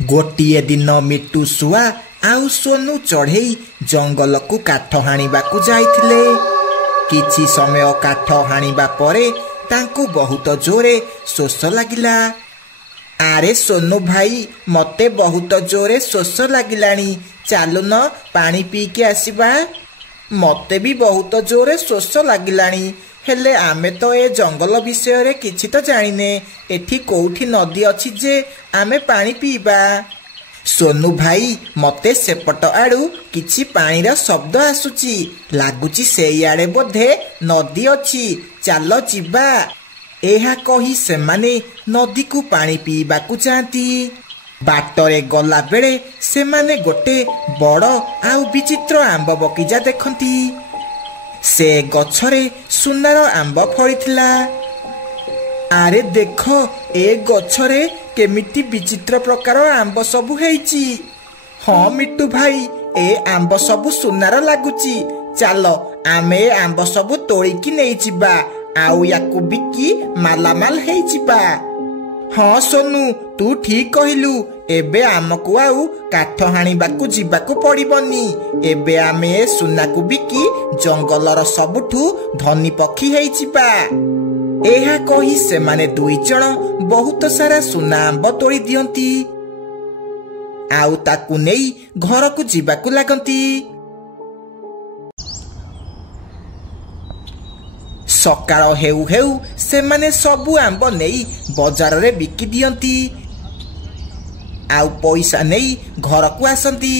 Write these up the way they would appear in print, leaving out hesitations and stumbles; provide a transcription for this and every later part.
गोटिए दिन मिट्टू सुआ आउ सोनू चढ़ई जंगल को काठ हाणिबा को जाइथिले। किछि समय काठ हाणिबा परे तांकु बहुत जोरे शोष लागिला। आरे सोनू भाई मते बहुत जोरे शोष लागिलानी, चालुन पानी पी के आसीबा। मते भी बहुत जोरे शोष लागिलानी, हेले आमे तो ए जंगल विषय रे किछि तो जानिने। एठी कोउठी नदी अछि जे आमे पानी पीबा। सोनू भाई मते सेपट आड़ू किछि पानीर शब्द आसुची, लागुची सेई आड़े बोधे नदी अछि, चालो जिबा। एहा कही सेमाने नदी को पानी पीबाकू जाती। बाटरे गला बेले सेमाने गोटे बड़ आउ विचित्र आंब बगीचा देखती। से गछरे सुनार आंब फळिथिला। आरे देख ए गछरे केमिति विचित्र प्रकार आंब सबु हेइची। हाँ मिट्टू भाई ए आंब सबु सुनार लागुची, चालो आमे आंब सबु तोड़िकी नहीं जिबा, आउ याकू बिकी मालामाल हेइ जिबा। हाँ सोनू तू ठीक कहिलु, एबे आमको आउ काठ हाणिबाकू जिबाकू पड़िबनी। एबे आमे सुनाकू बिकी जंगलर सबुठू धनी पक्षी हेइ जिबा। एहा कही सेमाने दुई जण बहुत सारा सुना आंब तोड़ी दियंती, आउ ताकू नेई घर को जिबाकू लागंती। सकाळ हेउ हेउ सेमाने सबु आंब नेई बजार रे बिकी दियंती, आउ पैसा नेई घर को आसंती।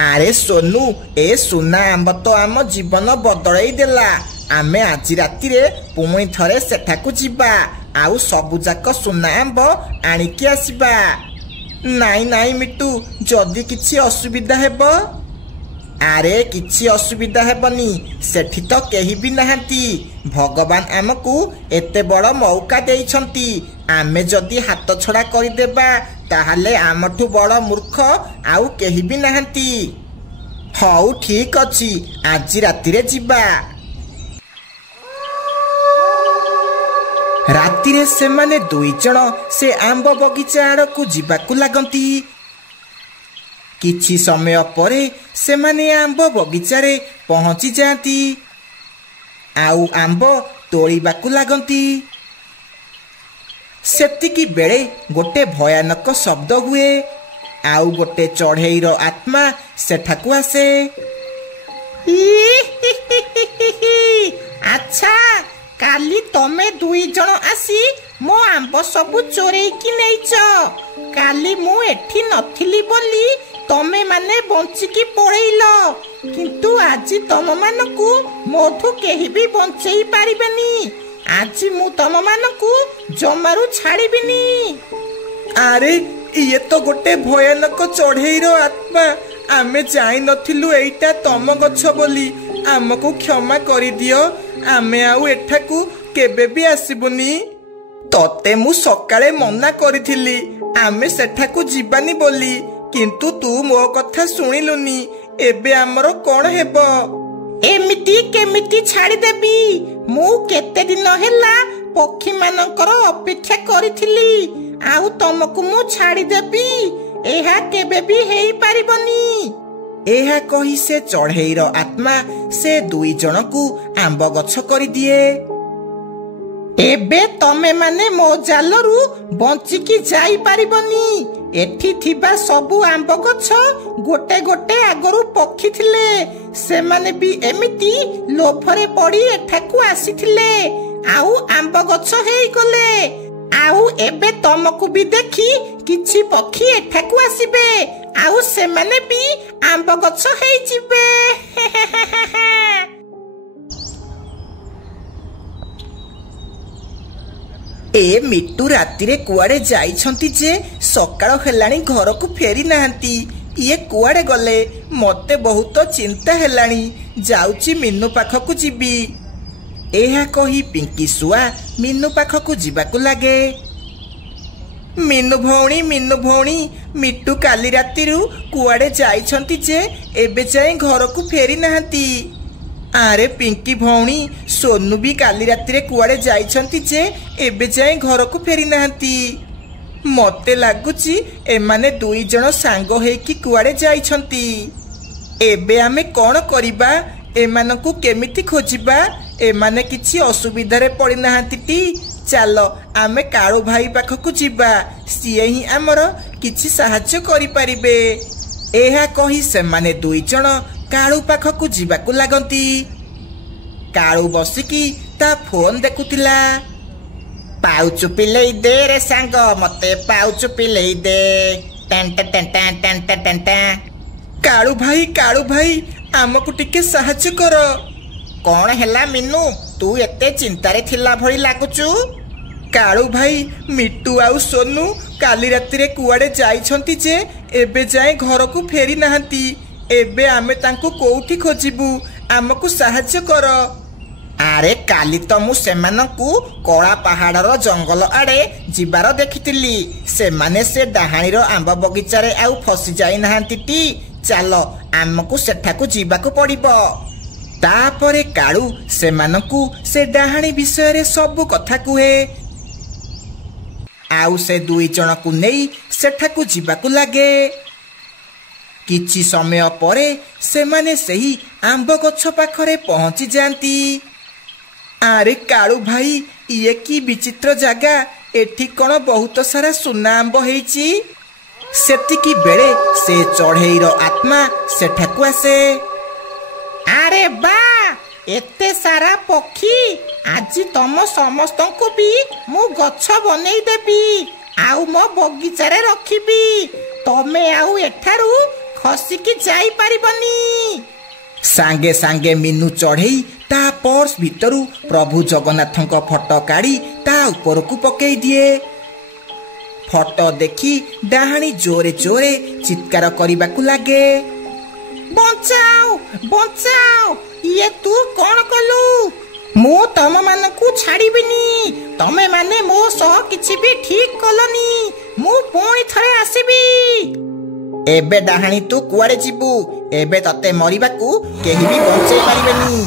आरे सोनू ए सुना आंब तो आम जीवन बदलई देला। आमे आज राति रे पुणी थरे सेठाकू जिबा, आउ सबु जाक सुना आंब आनिकी आसीबा। नाई नाई मिट्टू जदि किछि असुविधा हेबो। आरे किछि असुविधा हेबनी, सेठी तो केही भी नाहांती। भगवान आमको एते बड़ मौका देइछंती, आमे जदि हाथ छड़ा करिदेबा ताहाले आमठू बड़ मूर्ख आउ केही भी नाहांती। हौ ठीक अछि, आज राति रे जिबा। राति रे सेमाने दुई जण से आंब बगीचा आड़कू जिबाकू लागंती। किछि समय परे सेमाने आंब बगीचा रे पहुंची जाती, आउ आंब तोड़िबाकू लागंती। सेतिकी बेले गोटे भयानक शब्द हुए, आउ गोटे चढ़ेईर आत्मा सेठाकू आसे। अच्छा काली तमे दुई जण आसी मो आंब सबु चोरेकी नेइच। काली मु एठी नथिली बोली तमे माने बंचिकी पळेइल, किंतु आज तम मानकू मोठू केही भी बंचेई पारिबेनी। आज मु तम मानकू जमारू छाड़ीबिनी। आरे ये तो गोटे भयानक चढ़ेईर आत्मा, आमे जाई नथिलु एइटा तम गछ बोली, आमको क्षमा करि दियो। आमे आउ एठाकू केबे भी आसीबुनी। तते मु सकाळे मना करिथिली आमे सेठाकू जिबानी बोली, किंतु तू मो कथा सुनिलुनी। एबे हमरो कोन हेबो? एमिति केमिति छाड़ी देबी? मु केते दिन हेला पक्षी मानकर अपेक्षा करिथिली, आउ तमकू मु छाड़ी देबी? एहा केबे भी हेई पारिबनी। एहा कही से चढ़ेईर आत्मा से दुई जण को आंब गछ करि दिए। एबे तमे माने मो जालरू बंचिकी जाई पारिबनी। एठी थिबा सबु आंब गछ गोटे गोटे आगरू पक्षी थिले, सेमाने भी एमिति लोभरे पड़ी एठाकू आसीथिले, आउ आंब गछ हेई गले। आउ एबे तमकू भी देखी किछि पक्षी एठाकू आसीबे, आउ सेमाने भी आंब गछ हेई जिबे। ए मिट्टू राति रे कुआडे जाइछंती जे सकाळ हेलाणी घर को फेरी नाहंती। ये कुआडे गले मते बहुत चिंता हेलाणी, जाउची मिन्नू पाखकू जिबी। एहा कही पिंकी सुआ मिन्नू पाखकू जिबाकू लागे। मिन्नू भौणी मिट्टू काली रातिरु कुआडे जाइछंती जे एबे जाए घर को फेरी नाहंती। आरे पिंकी भौणी सोनू भी काली राति रे कुआडे जाइछंती जे एबे जाए घर को फेरी नाहंती। मते लागुची एमाने दुई जण सांग हेकी कुआडे जाइछंती। एबे आमे कोन करिबा? एमानकु केमिति खोजिबा? एमाने किछि असुविधारे पड़ी नाहांती। चलो आमे काळू भाई पाखकु जिबा, सिए ही आमर किछि साहाय्य करि परिबे। एहा कहि सेमाने दुई जण काळू पाखकु जिबाकु लागंती। काळू बसिकी ता फोन देखुतिला। पाउच पिलेई दे रे सांग, मते पाउच पिलेई दे। टन टन टन टन टन टन। काळू भाई आमकु टिके साहाय्य कर। कौन हैला मीनू, तू एते चिंतारे थिला भली लागुचु? काळू भाई मिट्टू आउ सोनू काली रातिरे कुआडे जाइछंती जे एबे जाए घरकु फेरी नाहंती। एबे आमे तांकु कोउठी खोजिबु? आमकु साहाय्य कर। आरे काली तो मु सेमानकु कळा पहाड़र जंगल आड़े जिबार देखितिली। सेमाने से डाहाणीर आंब बगीचारे आउ फसी जाई नाहंती। चलो आमकु सेठाकु जिबाकु पड़िबो। तापरे काळू सेमानकु से डाहाणी विषय रे सब कथा कुहे। आउ से दुई जणकु नेई सेठाकु जिबाकु लागे। किछि समय परे सेमाने सेही आंब गछ पाखरे पहुंची जांती। आरे काळू भाई ये की विचित्र जगह, एठी कोन बहुत सारा सुना आंब हेची। सेतिकी बेले से चढ़ेईर आत्मा सेठाकु आसे। आरे बा एते सारा पक्षी, आज तम समस्तंकु भी मु गछ बनेई देबी आउ मो बगीचारे रखिबी। तमे आउ एठारू खसिकी जाई परिबनी। सांगे सांगे मीनू चढ़ेई ता पर्स भितरू प्रभु जगन्नाथंक फोटो काढ़ी ता उपरकू पकेई दिए। फोटो देखी डाहाणी जोरे जोरे चित्कार करिबाकू लागे। बचाओ बचाओ, ये तू कौन कलु? मु तम मानकू छाड़ीबिनी। तमे माने मो सह किछि भी ठीक कलनी। मु पुणी थरे आसीबी। एबे डाहाणी तू कुआडे जिबू? एबे तते मरिबाकू केही भी बंचेई पारिबेनी।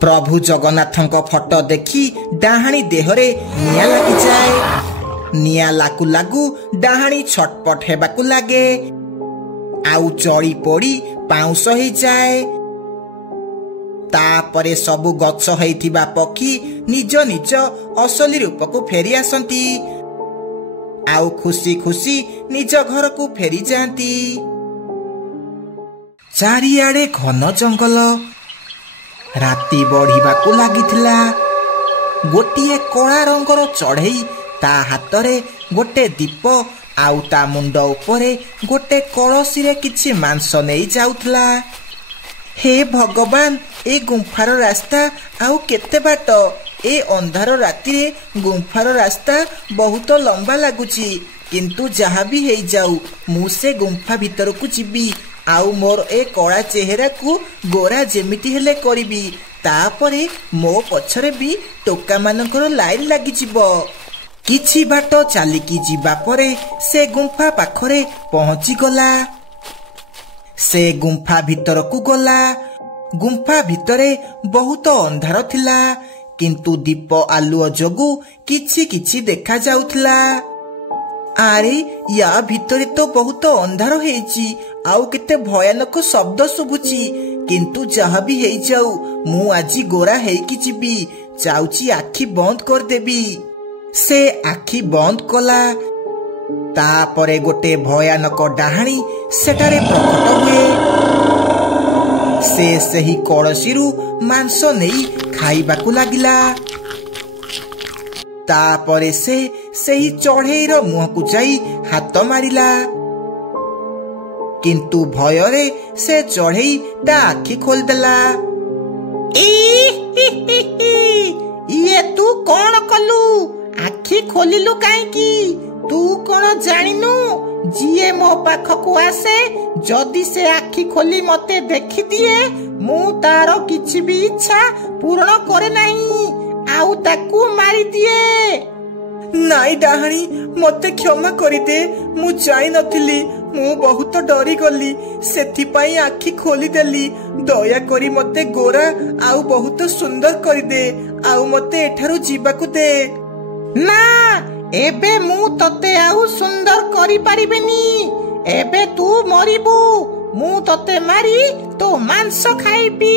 प्रभु जगन्नाथंक फोटो देखी डाहाणी देहरे निया लागि जाए। निया लागू लागू डाहाणी छटपट हेबाकू लागे। आउ चढ़ी पड़ी पाउंस हो जाए। तापरे सबु गछ होइथिबा पक्षी निज निज असली रूप को फेरी आसंती। आउ खुशी खुशी निज घर को फेरी जाती। चारिआडे घन जंगल। राति बढ़िबाकू लागिथिला। गोटिए कला रंगर चढ़ेई ता हातरे गोटे दीप आउ ता मुंड उपरे गोटे कलसी रे किछि मांस नहीं जाउथला। हे भगवान, ए गुंफार रास्ता आउ केते बाट? ए अंधार राति रे गुंफार रास्ता बहुत लंबा लागुची। किंतु जहाँ भी हेई जाऊ मु से गुंफा भीतर को जीबी। आउ मोर ए कला चेहरा को गोरा जेमिति हेले करिबी। तापरे मो पछरे भी टोका मानकर लाइन लागि जिवो। किछि बाट चालिकी जिबा परे से गुंफा पाखरे पहुंची गला। से गुंफा भीतर को गला। गुंफा भितरे बहुत अंधार थिला, किंतु दीप आलुओ जोगु किछि किछि देखा जाउथला। आरे या भितरे तो बहुत अंधार हेची, आउ केते भयानक शब्द सुबुची। किंतु जहा भी हेई जाऊ मु आजी गोरा हेकी जिबी। चाउची आखी बंद कर देबी। से आखी बंद कला। तापरे गोटे भयानक डाहाणी सेटारे प्रकट हुए। से सही कलसीरु मांस नहीं खाइबाकू लागिला। तापरे से सही चढ़ेईर मुह को जाई हाथ मारिला। किंतु भयरे से चढ़ेई ता आखी खोल देला। ये तू कौन कलु? आखी खोलिलु काईकी? तू कौन जानिनु? जिए मो पाखकू आसे जदि से आखी खोली मते देखि दिए मु तारो किछि भी इच्छा पूर्ण करे नाही, आउ ताकू मारी दिए। नाई डाहाणी, मते क्षमा करि दे। मु जाई नथिली। मु बहुत डरी गली, सेथि पई आखी खोली देली। दया करी मते गोरा आउ बहुत सुंदर करि दे। आउ मते एठारु जीवाकू दे। ना, एबे मु तते आउ सुंदर करि परिबेनी। एबे तू मरिबू, मु तते मारी तो मांस खाइबी।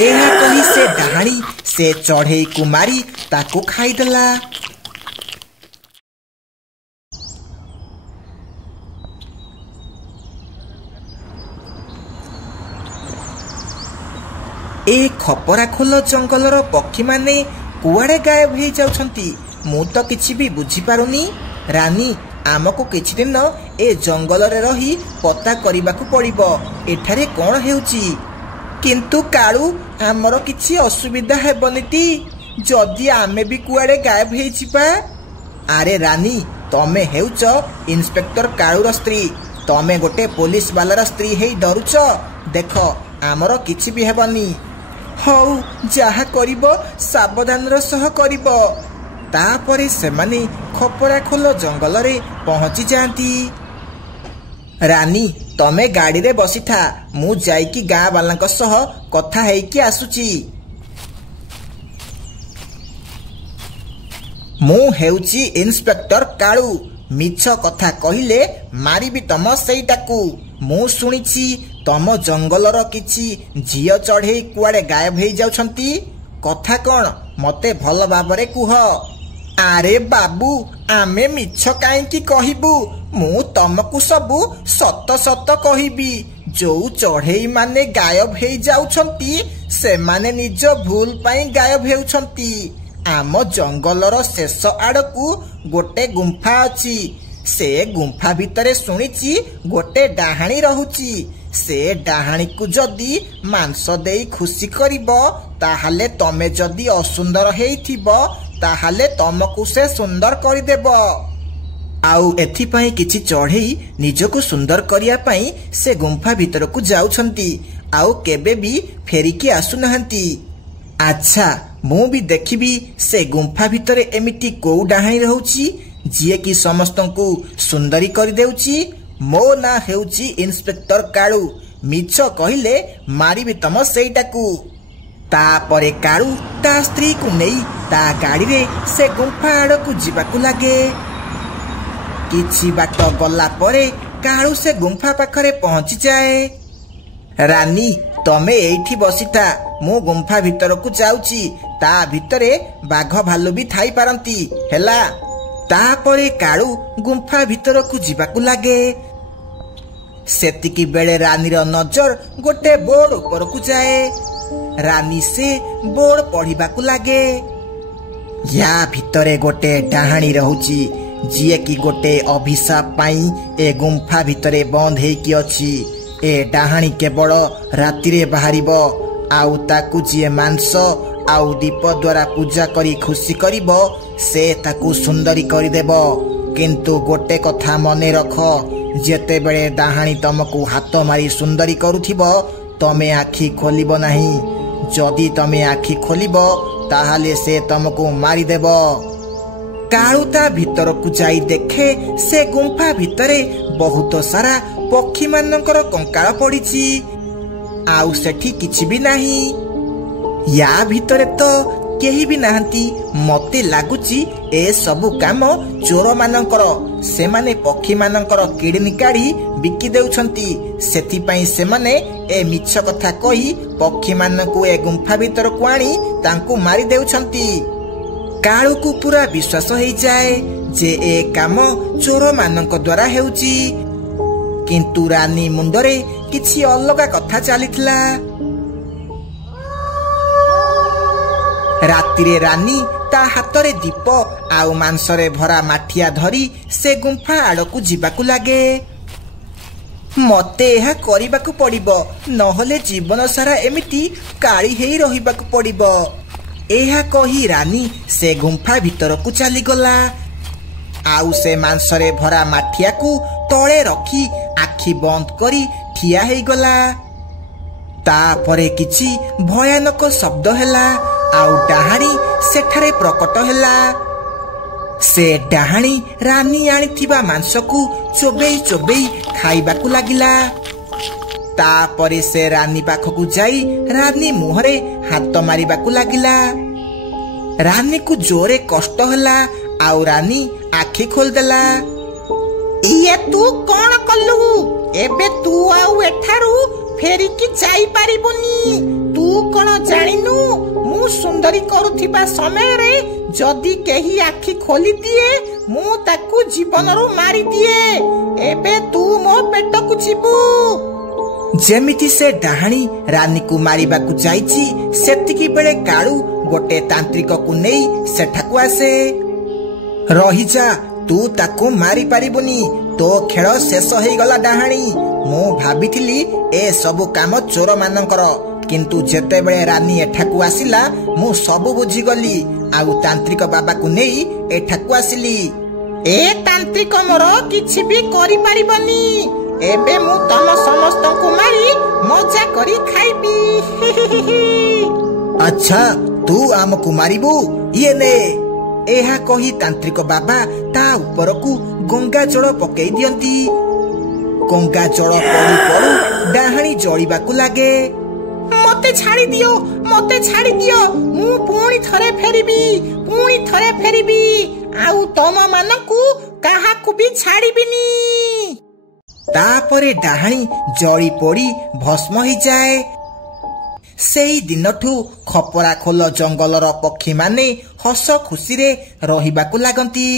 एहा कहि से डाहाणी से चढ़ई को मारी ताकू खाइदेला। ए खपरा खोल जंगलर पक्षी माने कुआड़े गायब हो जाउछंती, मु तो किछि भी बुझी पारुनी। रानी आमको किछि दिन ए जंगल रे रही पता करिबाकू पड़िबो एठारे कोन हेउची। किंतु काळू हमरो किछि असुविधा हेबनिति जदि आमे भी कुआड़े गायब हो जिबा। अरे रानी तमे हेउच इंस्पेक्टर काळूर स्त्री, तमे गोटे पुलिस वालार स्त्री हेई डरुच। देख आमरो किछि भी हेबनी। हौ जहा करिबो सावधानर सह करिबो। तापरे सेमाने खपरा खोल जंगल रे पहुंची जाती। रानी तमे गाड़ी रे बसी था, मु जाईकी गाँ वालांक सह कथा हेइकी आसुची। मु हेउची इंस्पेक्टर काळू, मिछ कथा कहिले मारिबी तम सेईटाकू। मु सुनिछि तम जंगलर किछि झियो चढ़ई कुआड़े गायब हो जाउछंती, कथा कोन मते भल भाबरे कुह। आरे बाबू आमे मिछ काईकी कहिबू, मु तमकू सबू सत सत कहिबी। जो चढ़ई माने गायब हो जाउछंती से माने निज भूल पाई गायब हेउछंती। आम जंगलर शेष आड़कू गोटे गुंफा अछि, से गुंफा भितरे सुनिछि गोटे डाहाणी रहुछि। से डाहाणी को जदि मांस देई खुशी करिबो ताहाले तमे जदि असुंदर हेइथिबो ताहाले तमकू से सुंदर करिदेबो। आउ एथि पई किछि चढ़ई निजको सुंदर करिया पई से गुंफा भितर को जाउछंती, आउ केबे भी फेरिकी आसु नहंती। अच्छा मु भी देखिबी से गुंफा भितरे एमिति को डाहाणी रहउछि जिए कि समस्तंकू सुंदरी कर देउछि। मो ना हेउछि इंस्पेक्टर काळू, मिछ कहिले मारिबी तम सेईटाकू। तापरे काळू ता स्त्री को नेई ता गाड़ी रे से गुंफा आड़कू जिबाकू लागे। किछि बाट गला परे काळू से गुंफा पाखरे पहुंची जाए। रानी तमे एठी बसिता, मु गुंफा भितर को जाउची। ता भितरे बाघ भालू भी थाई पारंती हेला। तापरे काळू गुंफा भितर को जिबाकू लागे। सेतिकी बेले रानीर नजर गोटे बोर्ड ऊपर को जाए। रानी से बोर्ड पढ़िबाकू लागे। या भितरे गोटे डाहाणी रहउची जिए कि गोटे अभिशाप पाई ए गुंफा भितरे बंद हेकी अछि। ए डाहाणी केवल राति रे बाहरिबो, आउ ताकू जिए मांस आउ दीप द्वारा पूजा करी खुशी करिबो से ताकू सुंदरी करिदेबो। किंतु गोटे कथा मने रख, जेते बेले डाहाणी तमकू हाथ मारी सुंदरी करुथिबो तमे आखि खोलिबो नाही। जदि तमे आखि खोलिबो ताहाले से तमकू मारी देबो। काळू ता भितर को जाई देखे से गुंफा भितरे बहुत सारा पक्षी मानकर कंकाळ पड़िछि, आउ सेठी किछि भी नाही। या भितरे तो केही भी नाहंती। मते लागुची ए सबु काम चोर मानकर। सेमाने पक्षी मानकर किडनी काढ़ी बिकी देउछंती, सेथि पई सेमाने ए मिछ कथा कही पक्षी मानकू ए गुंफा भितर को आनी तांकू मारी देउछंती। काळू को पूरा विश्वास हो जाए जे ए काम चोर मानक द्वारा हेउची। किंतु रानी मुंडरे किछि अलगा कथा चलीथिला। रातिरे रानी ता हातरे दीप आउ मांसरे भरा माठिया धरी से गुंफा आड़कू जिबाकू लागे। मते एहा करिबाकू पड़िबो, नहले जीवन सारा एमिति काळी हेई रहिबाकू पड़िबो। एहा कही रानी से गुंफा भितर को चली गला। आउ से मांसरे भरा माठिया को तले रखी आखि बंद करी ठिया हेई गला। तापरे किछि भयानक शब्द हेला, आउ डाहाणी सेठारे प्रकट हेला। से डाहाणी रानी आनिथिबा मांस को चोबेई चोबेई खाइबाकू लागिला। तापरे से रानी पाखकू जाई रानी मुहरे हाथ मारिबाकू लागिला। रानी को जोरे कष्ट होला आउ रानी आखि खोलदेला। ये तू कौन कलु एबे तू आउ एठारू फेरिकी जाई पारिबुनी। तू कौन जानिनु मु सुंदरी करुथिबा समय रे जदी केही आखि खोली दिए मु ताकू जीवनरू मारी दिए। एबे तू मो पेट को जीवु। जेमिति से डाहाणी रानी को मारिबा को जाईची सेतिकी बेले काळू गोटे तांत्रिक को नेई सेठाकू आसे। रही जा तू ताकू मारी पारिबुनी तो खेल शेष हो गला डाहाणी। मु भाबिथिली ए सबु काम चोर मानकर किंतु जेते बेले रानी एठाकू आसिला मु सबु बुझी गली आउ तांत्रिक बाबा को नेई एठाकू आसिली। ए तांत्रिक मोर किछि भी करि पारिबनी। एबे मु तम समस्त को मारी मजा करी खाइबी। अच्छा तू आमको मारिबू ये ने। एहा कही तांत्रिक बाबा ता ऊपर को गंगा जल पकई दियंती। गंगा जल पड़ू पड़ू डाहाणी जळिबा को लागे। मते छाड़ी दियो मु पुणी थरे फेरिबी आउ तम मानकू काहाकू भी छाड़ीबिनी। तापरे डाहाणी जळी पड़ी भस्म हो जाए। सेई दिनठू खपरा खोल जंगलर पक्षी माने हस खुशी रे रहिबाकू लागंती।